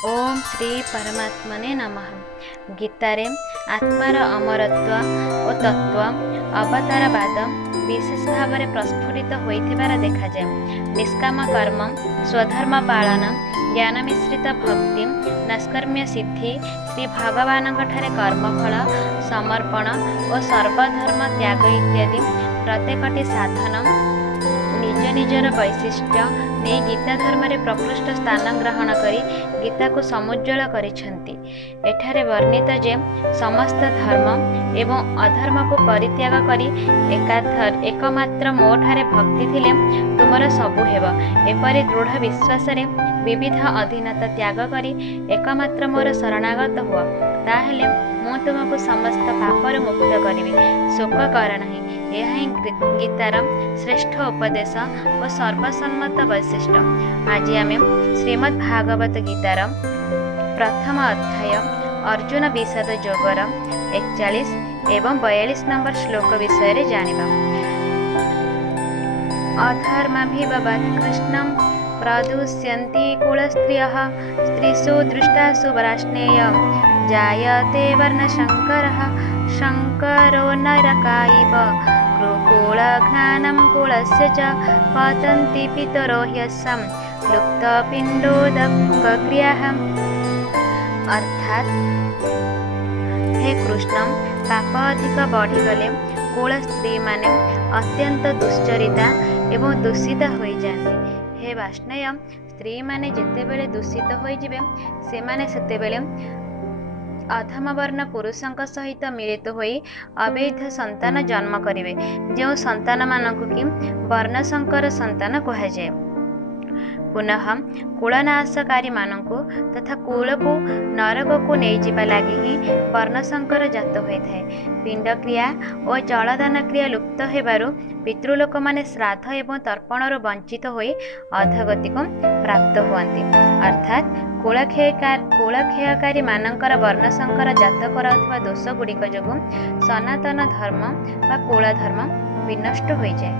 ओम श्री परमात्मने नमः। गीतारे आत्मार अमरत्व और तत्व अवतारवाद विशेष भाव में प्रस्फुटित होइथिबार देखा जाए। निष्काम कर्म, स्वधर्म पालन, ज्ञान मिश्रित भक्ति, नैष्कर्म्य सिद्धि, श्री भगवान कर्मफल समर्पण और सर्वधर्म त्याग इत्यादि प्रत्येकटी साधन निज निजर वैशिष्ट्य नहीं गीता धर्म रे प्रकृष्ट स्थान ग्रहण करी गीता को समुज्ज्वल करिछंती। एठारे वर्णित जे समस्त धर्म एवं अधर्म को परित्याग करी एकमात्र मोठारे भक्ति थिले तुमर सबु हेब। एपरि दृढ़ विश्वास रे विविध अधीनता त्याग करी एकमात्र मोर शरणागत हुआ, ताहेले मु तुमको समस्त पापर मुक्त करिबी। शोक कर नहीं। यह ही गीतार श्रेष्ठ उपदेश और सर्वसम्मत वैशिष्ट्य। आज आम श्रीमद् भागवत गीतार प्रथम अध्याय अर्जुन विषाद जोगर 41 एवं 42 नंबर श्लोक विषय जानिबा। अधर्माभिवत् कृष्णं प्रदुष्यन्ति कुलस्त्रियः स्त्रीषु दृष्टासु वराष्णेय जायते वर्णशङ्करः शङ्करो नरकायिव गुरुकुलज्ञानं कुलस्य च पतन्ति पितरो ह्यसं लुप्तपिण्डोदकक्रियाः। अर्थात हे कृष्ण, पाप अधिक बढ़ीगले कुल स्त्री माने अत्यंत दुश्चरिता एवं दूषित हो जाती। हे वाष्णेय, स्त्री माने जेतेबेले दूषित हो जिवे से माने सेतेबेले अधम वर्ण पुरुषों सहित मिलित होई अवैध संतान जन्म करिवे, जो संतान मानकु कि वर्णशंकर संतान कहुए। पुनः कुलनाशकारी मानकु तथा कुल को नरक को नहीं जीवा लगी ही वर्णशंकर जात होता है। पिंड क्रिया और जलदान क्रिया लुप्त होबारु पितृलोक माने श्राद्ध एवं तर्पण वंचित होई अधगति को प्राप्त हुअन्ति। अर्थात कुलक्षयकारी मानकर वर्णशंकर जात कराउथवा दोष गुड़िक जोगु सनातन धर्म व कुल धर्म विनष्ट हो जाए।